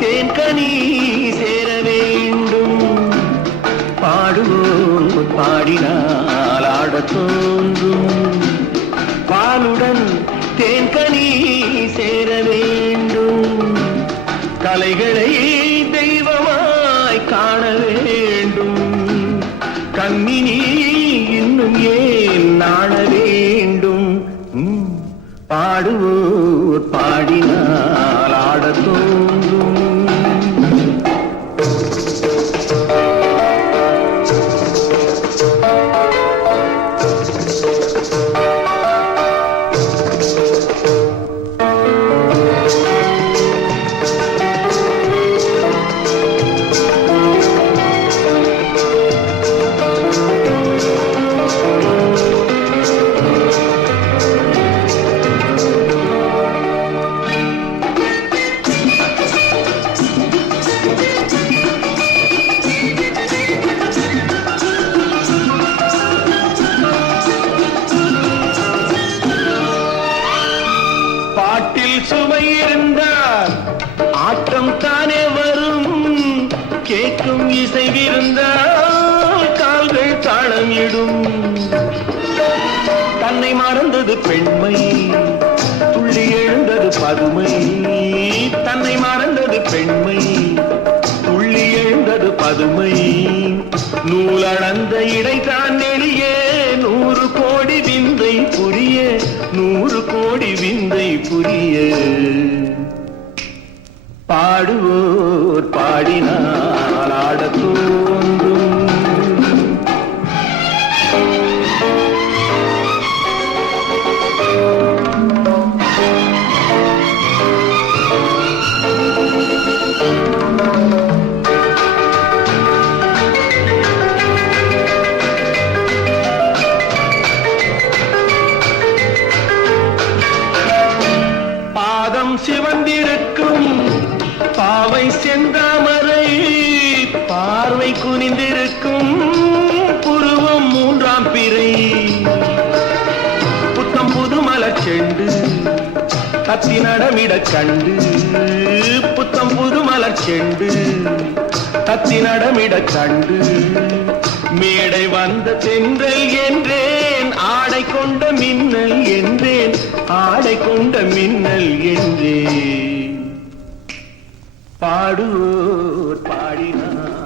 தேன்கனி சேர வேண்டும். பாடுவோர் பாடினால் ஆடத் தோன்றும். பாலுடன் தேன்கனி சேர வேண்டும். கலைகளை தெய்வமாய் காண வேண்டும். கண்ணினி இன்னும் ஏன் நாண வேண்டும். பாடுவோர் பாடினால் ஆடத் தோன்றும். பாட்டில் சுவை இருந்தால் ஆட்டம் தானே வரும். கேட்கும் இசை இருந்தால் கால்கள் தாளம் இடும். தன்னை மறந்தது பெண்மை, துள்ளி எழுந்தது பதுமை. தன்னை மறந்தது பெண்மை, துள்ளி எழுந்தது பதுமை. நூலளந்த இடைத்தான் நெளியே 100 கோடி விந்தை புரிய. 100 கோடி விந்தை புரிய. பாடுவோர் பாடினால் ஆடத் தோன்றும். சிவந்திருக்கும் பாவை செந்தாமரை. பார்வை குனிந்திருக்கும் புருவம் 3ஆம் பிறை. புத்தம் புது மலர்ச்செண்டு கத்தி நடமிட கண்டு. புத்தம் புது மலர்ச்செண்டு கத்தி நடமிட கண்டு. மேடை வந்த தென்றல் என்றேன், ஆடை கொண்ட மின்னல் என்றேன். ஆடை கொண்ட மின்னல் என்றேன். பாடுவோர் பாடினார்